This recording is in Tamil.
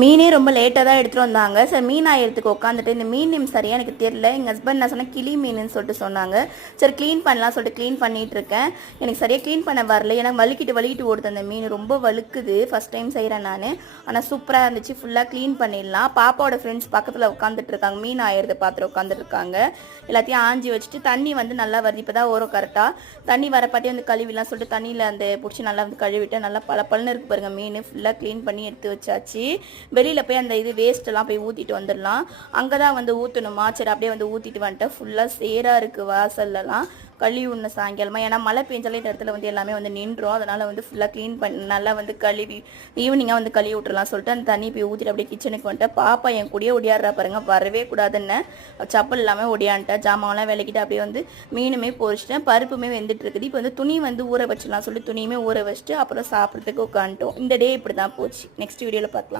மீனே ரொம்ப லேட்டாக தான் எடுத்துகிட்டு வந்தாங்க. சரி மீன் ஆயிரத்துக்கு உட்காந்துட்டு இந்த மீன் நேம் சரியாக எனக்கு தெரியல. எங்கள் ஹஸ்பண்ட் நான் சொன்னேன் கிளி மீனுன்னு சொல்லிட்டு சொன்னாங்க. சரி க்ளீன் பண்ணலாம் சொல்லிட்டு க்ளீன் பண்ணிகிட்டு இருக்கேன். எனக்கு சரியாக க்ளீன் பண்ண வரல. ஏன்னா வலிக்கிட்டு ஓடுது அந்த மீன், ரொம்ப வலுக்குது. ஃபஸ்ட் டைம் செய்கிறேன் நான். ஆனால் சூப்பராக இருந்துச்சு. ஃபுல்லாக க்ளீன் பண்ணிடலாம். பாப்பாவோட ஃப்ரெண்ட்ஸ் பக்கத்தில் உட்காந்துட்டு இருக்காங்க, மீன் ஆயிரத்தை பார்த்துட்டு உட்காந்துருக்காங்க. எல்லாத்தையும் ஆஞ்சி வச்சுட்டு தண்ணி வந்து நல்லா வருது. இப்போ தான் வரும் கரெக்டாக. தண்ணி வரப்பாட்டி வந்து கழுவிலாம் சொல்லிட்டு தண்ணியில் அந்த பிடிச்சி நல்லா வந்து கழுவிட்டு நல்லா பழன்னு இருக்கு பாருங்கள். மீன் ஃபுல்லாக க்ளீன் பண்ணி எடுத்து வச்சாச்சு. வெளியில் போய் அந்த இது வேஸ்ட்டெல்லாம் போய் ஊற்றிட்டு வந்துடலாம். அங்கே தான் வந்து ஊற்றணுமா? சரி அப்படியே வந்து ஊற்றிட்டு வந்துட்டேன். ஃபுல்லாக சேராக இருக்குது வாசல்லலாம். கழுவி விடணும் சாயங்காலமாக. ஏன்னா மழை பெஞ்சாலே இந்த இடத்துல வந்து எல்லாமே வந்து நின்றோம். அதனால் வந்து ஃபுல்லாக க்ளீன் பண்ணி நல்லா வந்து கழுவி ஈவினிங்காக வந்து கழுவி விட்டுறலாம் சொல்லிட்டு அந்த தண்ணி போய் ஊற்றிட்டு அப்படியே கிச்சனுக்கு வந்துட்டேன். பாப்பா என் கூடயே ஒடியாடுறா பாருங்க, வரவே கூடாதுன்னு சப்பல் இல்லாமல் ஒடியான்ட்டேன். ஜாமான்லாம் விளக்கிட்டு அப்படியே வந்து மீனுமே பொரிச்சிட்டேன். பருப்புமே வெந்துட்டு இருக்குது. இப்போ வந்து துணி வந்து ஊற வச்சிடலாம் சொல்லி துணியுமே ஊற வச்சுட்டு அப்புறம் சாப்பிட்றதுக்கு உட்காந்துட்டோம். இந்த டே இப்படி தான் போச்சு. நெக்ஸ்ட் வீடியோவில் பார்க்கலாம்.